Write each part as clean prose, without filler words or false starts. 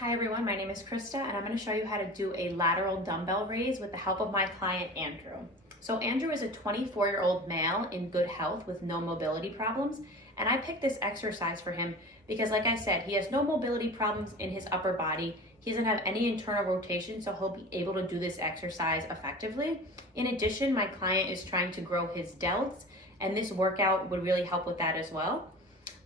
Hi everyone, my name is Krista and I'm going to show you how to do a lateral dumbbell raise with the help of my client Andrew. So Andrew is a 24-year-old male in good health with no mobility problems, and I picked this exercise for him because, like I said, he has no mobility problems in his upper body. He doesn't have any internal rotation, so he'll be able to do this exercise effectively. In addition, my client is trying to grow his delts, and this workout would really help with that as well.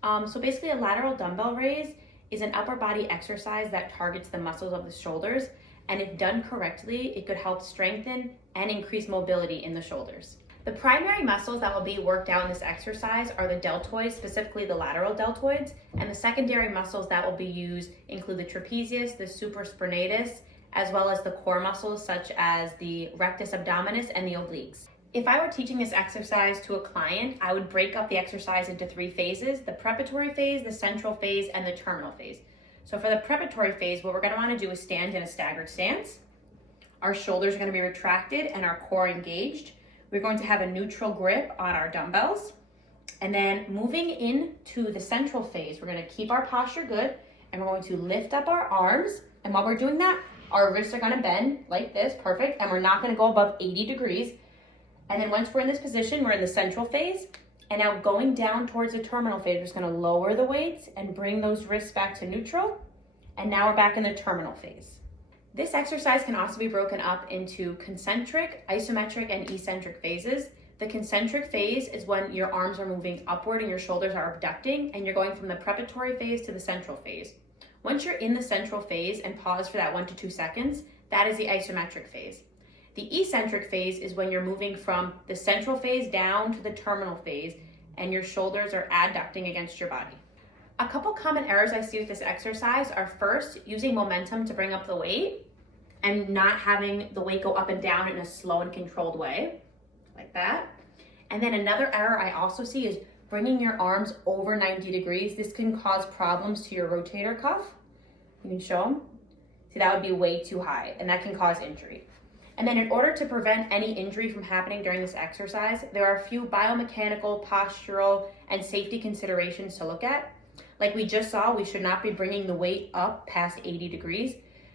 So basically, a lateral dumbbell raise is an upper body exercise that targets the muscles of the shoulders, and if done correctly, it could help strengthen and increase mobility in the shoulders. The primary muscles that will be worked out in this exercise are the deltoids, specifically the lateral deltoids, and the secondary muscles that will be used include the trapezius, the supraspinatus, as well as the core muscles such as the rectus abdominis and the obliques. If I were teaching this exercise to a client, I would break up the exercise into 3 phases: the preparatory phase, the central phase, and the terminal phase. So for the preparatory phase, what we're going to want to do is stand in a staggered stance. Our shoulders are going to be retracted and our core engaged. We're going to have a neutral grip on our dumbbells. And then moving into the central phase, we're going to keep our posture good and we're going to lift up our arms. And while we're doing that, our wrists are going to bend like this, perfect. And we're not going to go above 80 degrees. And then once we're in this position, we're in the central phase. And now going down towards the terminal phase, we're just going to lower the weights and bring those wrists back to neutral. And now we're back in the terminal phase. This exercise can also be broken up into concentric, isometric, and eccentric phases. The concentric phase is when your arms are moving upward and your shoulders are abducting, and you're going from the preparatory phase to the central phase. Once you're in the central phase and pause for that 1 to 2 seconds, that is the isometric phase. The eccentric phase is when you're moving from the central phase down to the terminal phase and your shoulders are adducting against your body. A couple common errors I see with this exercise are, first, using momentum to bring up the weight and not having the weight go up and down in a slow and controlled way, like that. And then another error I also see is bringing your arms over 90 degrees. This can cause problems to your rotator cuff. You can show them. See, that would be way too high and that can cause injury. And then in order to prevent any injury from happening during this exercise, there are a few biomechanical, postural, and safety considerations to look at. Like we just saw, we should not be bringing the weight up past 80 degrees.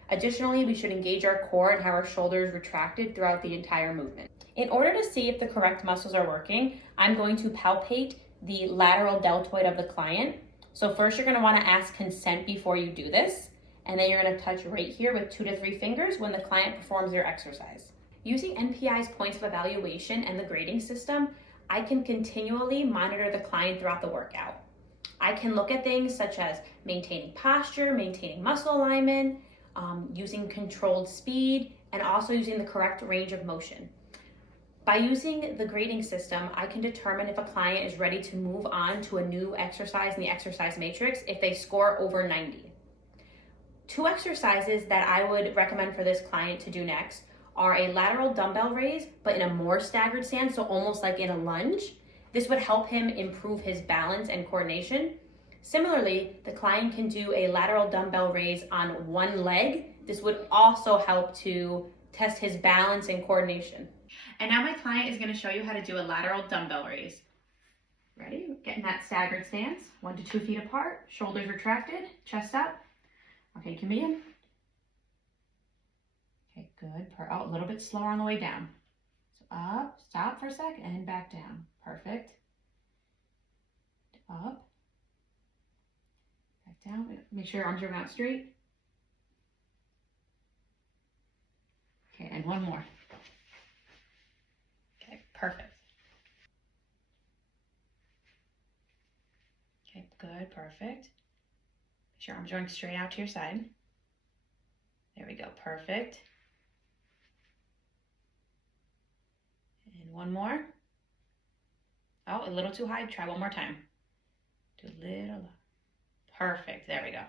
Additionally, we should engage our core and have our shoulders retracted throughout the entire movement. In order to see if the correct muscles are working, I'm going to palpate the lateral deltoid of the client. So first, you're going to want to ask consent before you do this. And then you're going to touch right here with 2 to 3 fingers when the client performs your exercise. Using NPI's points of evaluation and the grading system, I can continually monitor the client throughout the workout. I can look at things such as maintaining posture, maintaining muscle alignment, using controlled speed, and also using the correct range of motion. By using the grading system, I can determine if a client is ready to move on to a new exercise in the exercise matrix if they score over 90. 2 exercises that I would recommend for this client to do next are a lateral dumbbell raise, but in a more staggered stance, so almost like in a lunge. This would help him improve his balance and coordination. Similarly, the client can do a lateral dumbbell raise on one leg. This would also help to test his balance and coordination. And now my client is going to show you how to do a lateral dumbbell raise. Ready? Get in that staggered stance, 1 to 2 feet apart, shoulders retracted, chest up. Okay, you can begin. Okay, good. Oh, a little bit slower on the way down. So up, stop for a sec, and back down. Perfect. Up. Back down. Make sure your arms are out straight. Okay, and one more. Okay, perfect. Okay, good, perfect. Make sure your arms are going straight out to your side. There we go, perfect. And one more. Oh, a little too high. Try one more time. Do a little. Perfect, there we go.